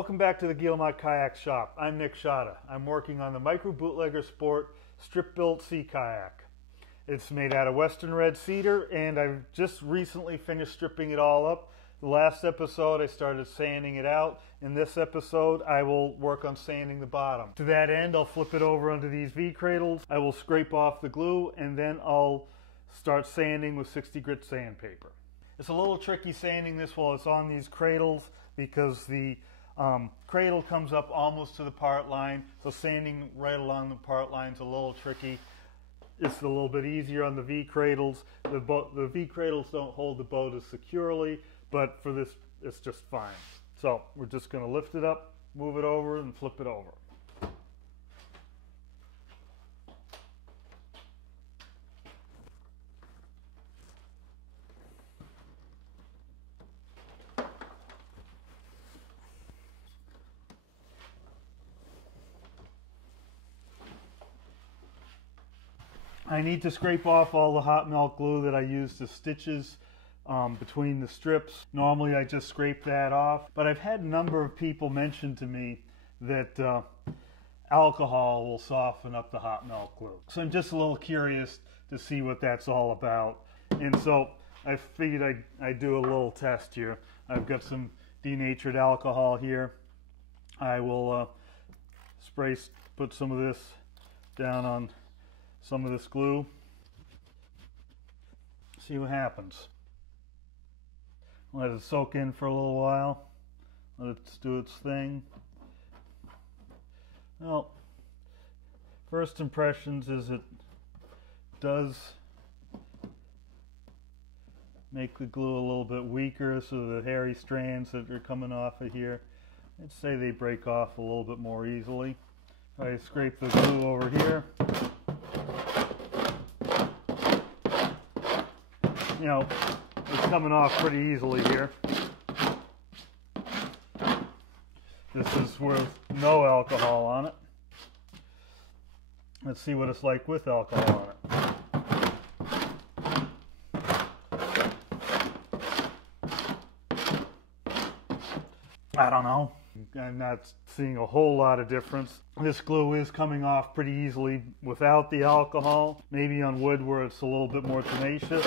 Welcome back to the Guillemot Kayak Shop. I'm Nick Schade. I'm working on the microBootlegger Sport strip-built sea kayak. It's made out of western red cedar, and I've just recently finished stripping it all up. The last episode I started sanding it out. In this episode I will work on sanding the bottom. To that end, I'll flip it over onto these V-cradles. I will scrape off the glue, and then I'll start sanding with 60 grit sandpaper. It's a little tricky sanding this while it's on these cradles because the cradle comes up almost to the part line, so sanding right along the part line is a little tricky. It's a little bit easier on the V-cradles. The V-cradles don't hold the boat as securely, but for this it's just fine. So we're just going to lift it up, move it over, and flip it over. I need to scrape off all the hot melt glue that I used as stitches between the strips. Normally I just scrape that off, but I've had a number of people mention to me that alcohol will soften up the hot melt glue. So I'm just a little curious to see what that's all about. And so I figured I'd do a little test here. I've got some denatured alcohol here. I will put some of this down on some of this glue, see what happens. Let it soak in for a little while, let it do its thing. Well, first impressions is it does make the glue a little bit weaker, so the hairy strands that are coming off of here, I'd say they break off a little bit more easily. If I scrape the glue over here, you know, it's coming off pretty easily here. This is with no alcohol on it. Let's see what it's like with alcohol on it. I don't know. I'm not seeing a whole lot of difference. This glue is coming off pretty easily without the alcohol. Maybe on wood where it's a little bit more tenacious.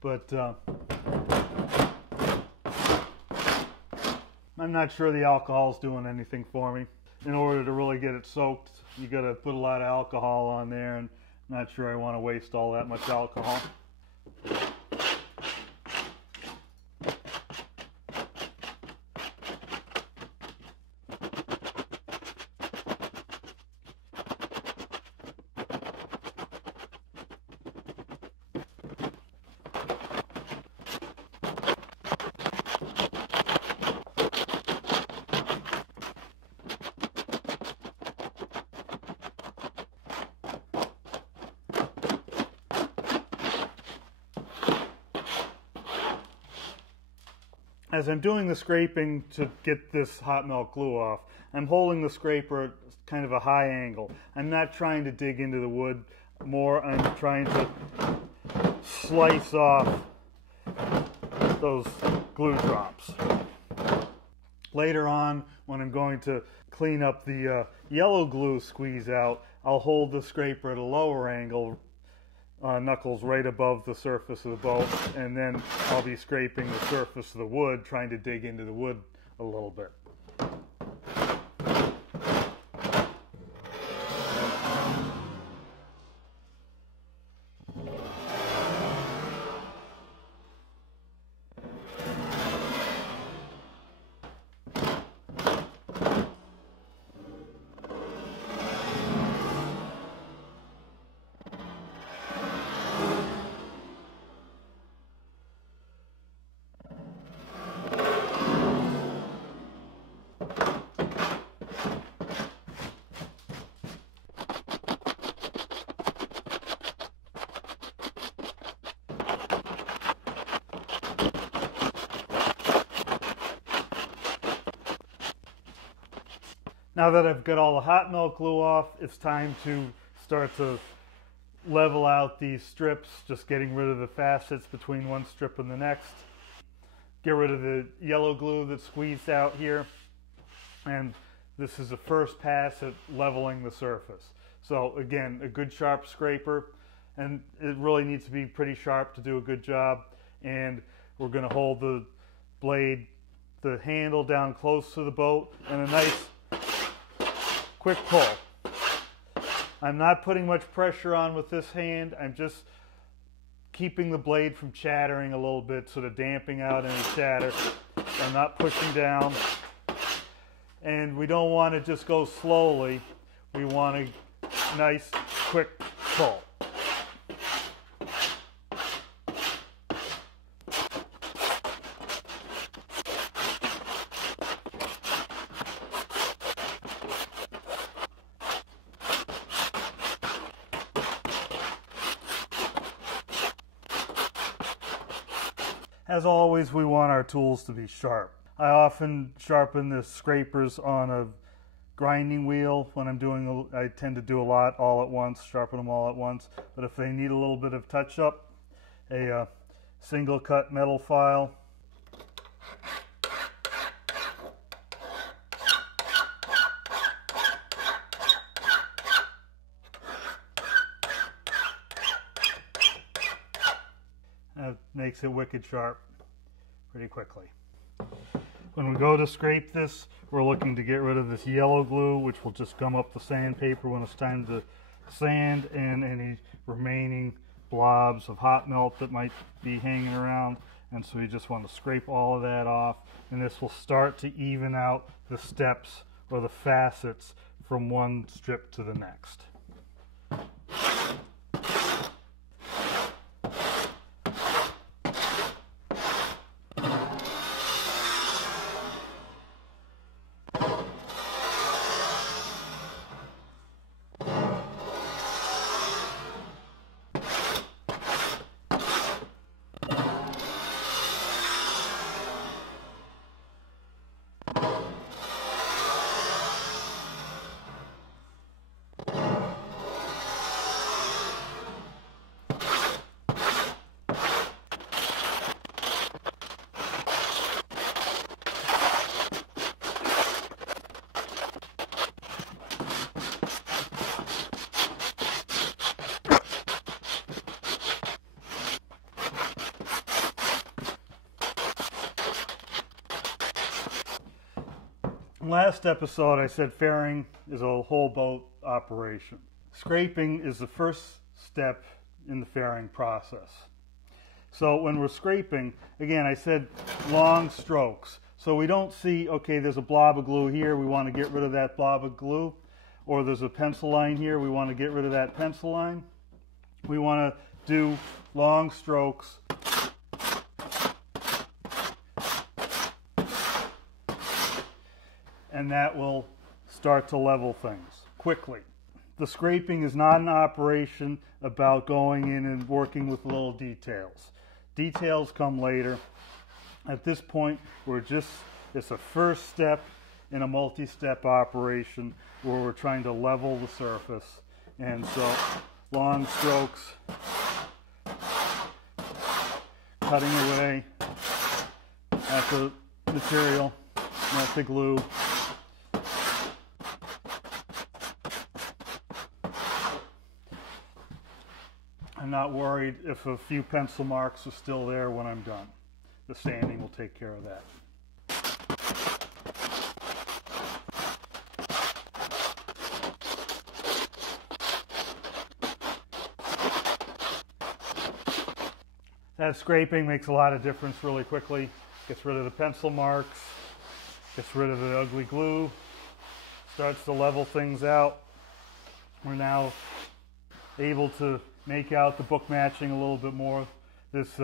But I'm not sure the alcohol is doing anything for me. In order to really get it soaked, you got to put a lot of alcohol on there, and I'm not sure I want to waste all that much alcohol. As I'm doing the scraping to get this hot melt glue off, I'm holding the scraper at kind of a high angle. I'm not trying to dig into the wood more, I'm trying to slice off those glue drops. Later on, when I'm going to clean up the yellow glue squeeze out, I'll hold the scraper at a lower angle, knuckles right above the surface of the boat, and then I'll be scraping the surface of the wood, trying to dig into the wood a little bit. Now that I've got all the hot melt glue off, it's time to start to level out these strips, just getting rid of the facets between one strip and the next. get rid of the yellow glue that's squeezed out here. And this is the first pass at leveling the surface. So again, a good sharp scraper, and it really needs to be pretty sharp to do a good job. And we're going to hold the blade, the handle down close to the boat, and a nice quick pull. I'm not putting much pressure on with this hand. I'm just keeping the blade from chattering a little bit, sort of damping out any chatter. I'm not pushing down. And we don't want to just go slowly. We want a nice, quick pull. As always, we want our tools to be sharp. I often sharpen the scrapers on a grinding wheel when I'm doing, I tend to do a lot all at once, sharpen them all at once. But if they need a little bit of touch up, a single cut metal file. That makes it wicked sharp pretty quickly. When we go to scrape this, we're looking to get rid of this yellow glue, which will just gum up the sandpaper when it's time to sand, and any remaining blobs of hot melt that might be hanging around. And so you just want to scrape all of that off, and this will start to even out the steps or the facets from one strip to the next. Last episode I said fairing is a whole boat operation. Scraping is the first step in the fairing process. So when we're scraping, again I said long strokes. So we don't see, okay, there's a blob of glue here, we want to get rid of that blob of glue. Or there's a pencil line here, we want to get rid of that pencil line. We want to do long strokes. And that will start to level things quickly. The scraping is not an operation about going in and working with little details. Details come later. At this point, it's a first step in a multi-step operation where we're trying to level the surface. And so, long strokes, cutting away at the material, not the glue. I'm not worried if a few pencil marks are still there when I'm done. The sanding will take care of that. That scraping makes a lot of difference really quickly. Gets rid of the pencil marks, gets rid of the ugly glue, starts to level things out. We're now able to make out the book matching a little bit more. This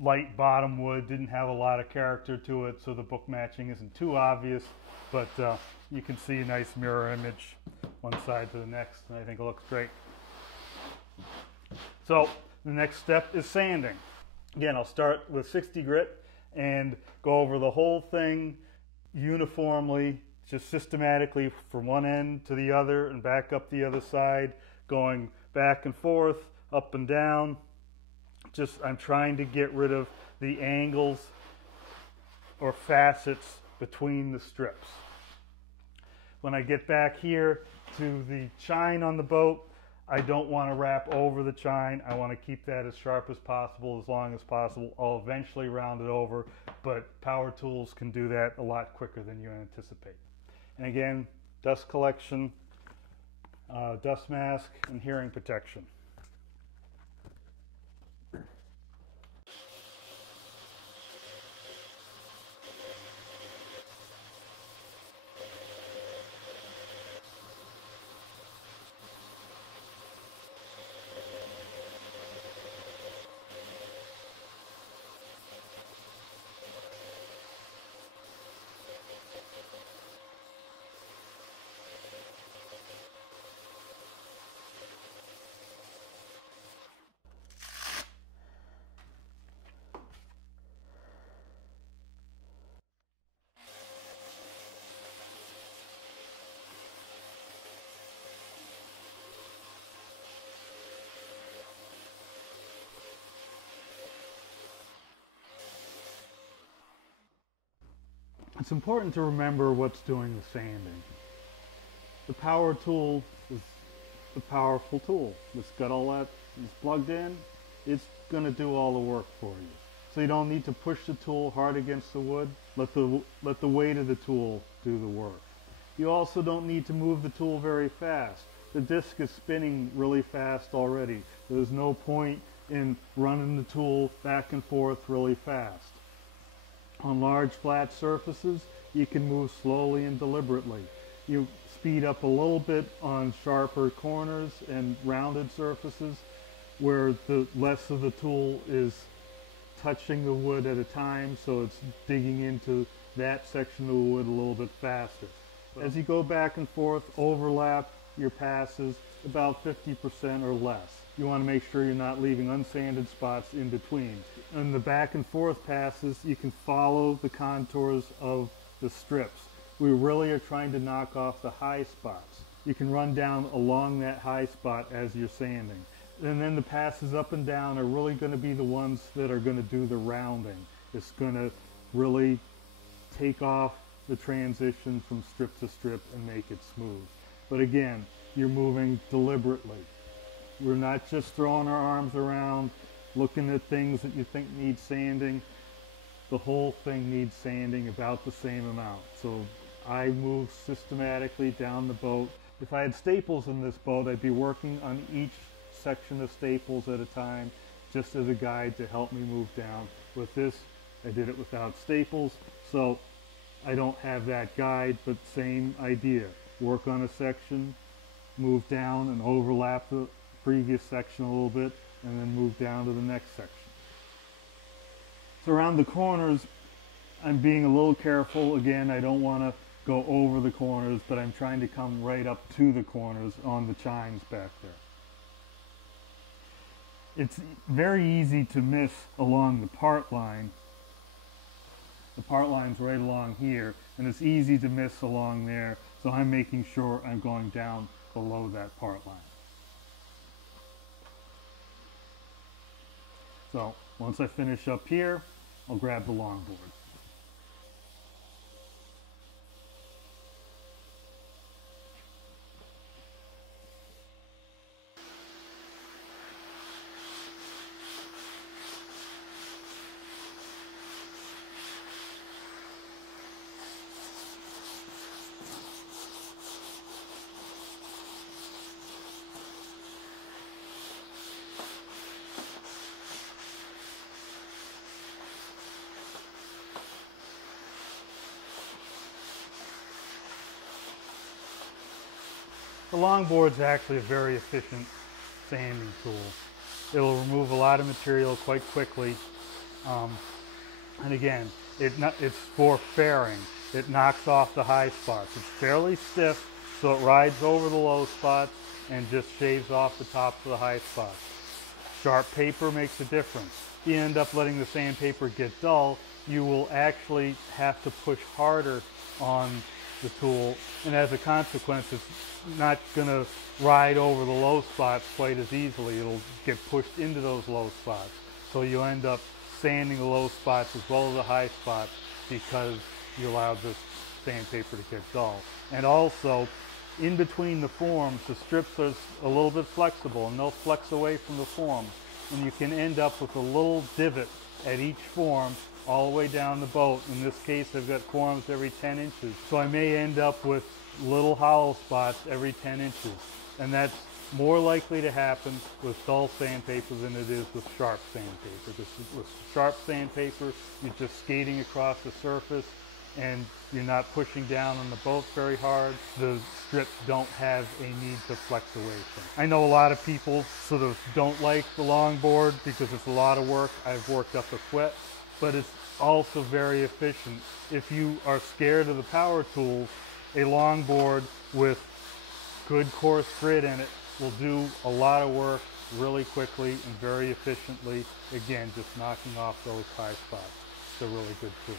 light bottom wood didn't have a lot of character to it, so the book matching isn't too obvious, but you can see a nice mirror image one side to the next, and I think it looks great. So the next step is sanding. Again, I'll start with 60 grit and go over the whole thing uniformly, just systematically from one end to the other and back up the other side, going back and forth, up and down. I'm trying to get rid of the angles or facets between the strips. When I get back here to the chine on the boat, I don't want to wrap over the chine. I want to keep that as sharp as possible, as long as possible. I'll eventually round it over, but power tools can do that a lot quicker than you anticipate. And again, dust collection, dust mask, and hearing protection. It's important to remember what's doing the sanding. The power tool is the powerful tool. It's got all that, it's plugged in, it's going to do all the work for you. So you don't need to push the tool hard against the wood. Let the weight of the tool do the work. You also don't need to move the tool very fast. The disc is spinning really fast already. There's no point in running the tool back and forth really fast. On large flat surfaces, you can move slowly and deliberately. You speed up a little bit on sharper corners and rounded surfaces where the less of the tool is touching the wood at a time, so it's digging into that section of the wood a little bit faster. As you go back and forth, overlap your passes about 50% or less. You want to make sure you're not leaving unsanded spots in between. In the back and forth passes, you can follow the contours of the strips. We really are trying to knock off the high spots. You can run down along that high spot as you're sanding. And then the passes up and down are really going to be the ones that are going to do the rounding. It's going to really take off the transition from strip to strip and make it smooth. But again, you're moving deliberately. We're not just throwing our arms around, looking at things that you think need sanding. The whole thing needs sanding about the same amount. So I move systematically down the boat. If I had staples in this boat, I'd be working on each section of staples at a time, just as a guide to help me move down. With this, I did it without staples, so I don't have that guide, but same idea. Work on a section, move down and overlap the previous section a little bit, and then move down to the next section. So around the corners, I'm being a little careful. Again, I don't want to go over the corners, but I'm trying to come right up to the corners on the chines back there. It's very easy to miss along the part line. The part line's right along here, and it's easy to miss along there, so I'm making sure I'm going down below that part line. So once I finish up here, I'll grab the longboard. The longboard's actually a very efficient sanding tool. It'll remove a lot of material quite quickly. And again, it's for fairing. It knocks off the high spots. It's fairly stiff, so it rides over the low spots and just shaves off the tops of the high spots. Sharp paper makes a difference. If you end up letting the sandpaper get dull, you will actually have to push harder on the tool, and as a consequence, it's not going to ride over the low spots quite as easily. It'll get pushed into those low spots, so you end up sanding the low spots as well as the high spots because you allowed the sandpaper to get dull. And also, in between the forms, the strips are a little bit flexible and they'll flex away from the form. And you can end up with a little divot at each form all the way down the boat. In this case, I've got forms every 10 inches. So I may end up with little hollow spots every 10 inches. And that's more likely to happen with dull sandpaper than it is with sharp sandpaper. With sharp sandpaper, you're just skating across the surface and you're not pushing down on the boat very hard. The strips don't have a need to flex away from. I know a lot of people sort of don't like the longboard because it's a lot of work. I've worked up a sweat, but it's also very efficient. If you are scared of the power tools, a longboard with good coarse grit in it will do a lot of work really quickly and very efficiently. Again, just knocking off those high spots. It's a really good tool.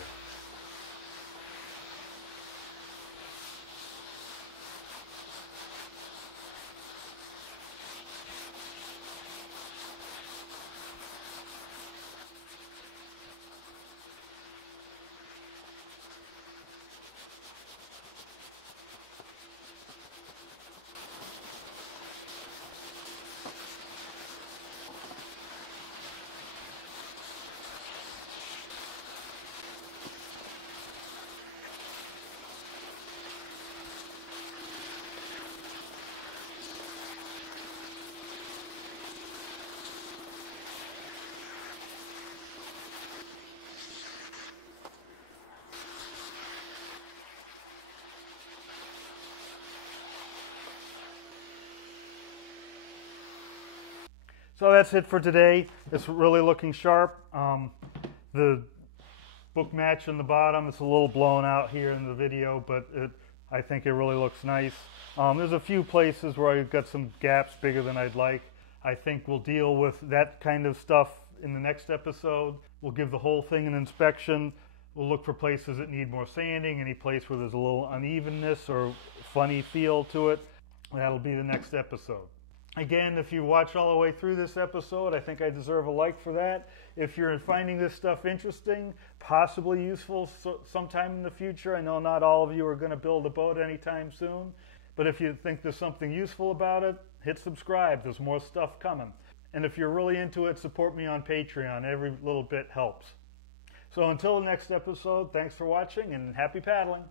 So that's it for today. It's really looking sharp. The book match on the bottom, it's a little blown out here in the video, but I think it really looks nice. There's a few places where I've got some gaps bigger than I'd like. I think we'll deal with that kind of stuff in the next episode. We'll give the whole thing an inspection. We'll look for places that need more sanding, any place where there's a little unevenness or funny feel to it. That'll be the next episode. Again, if you watch all the way through this episode, I think I deserve a like for that. If you're finding this stuff interesting, possibly useful sometime in the future, I know not all of you are going to build a boat anytime soon, but if you think there's something useful about it, hit subscribe. There's more stuff coming. And if you're really into it, support me on Patreon. Every little bit helps. So until the next episode, thanks for watching and happy paddling.